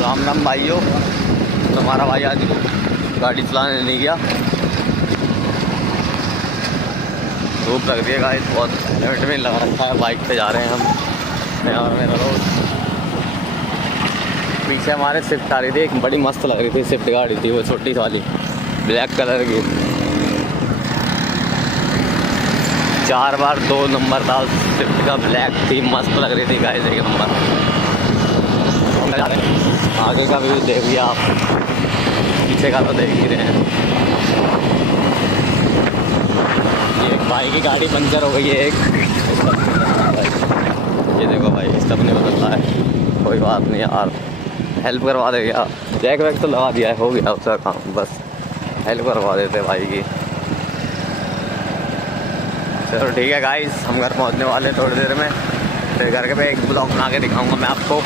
राम राम भाइयों। तुम्हारा भाई आज गाड़ी चलाने नहीं गया, धूप लग रही है गाइस बहुत। हेलमेट में लगा रखा है, बाइक पे जा रहे हैं हम। मैं और मेरा दोस्त, पीछे हमारे स्विफ्ट आ रही थी, एक बड़ी मस्त लग रही थी स्विफ्ट गाड़ी थी, वो छोटी वाली ब्लैक कलर की। 4 बार 2 नंबर था स्विफ्ट का, ब्लैक थी, मस्त लग रही थी गाइस, एक नंबर। आगे का भी देख लिया आप, पीछे का तो देख ही रहे हैं। ये एक भाई की गाड़ी पंचर हो गई है एक, ये देखो भाई स्टप नहीं बदल रहा है। कोई बात नहीं यार, हेल्प करवा दे क्या, जैक वैक तो लगा दिया है, हो गया उसका काम, बस हेल्प करवा देते भाई की। चलो ठीक है गाइस, हम घर पहुंचने वाले थोड़ी देर में, फिर घर के पे एक ब्लॉग बना के दिखाऊंगा मैं आपको।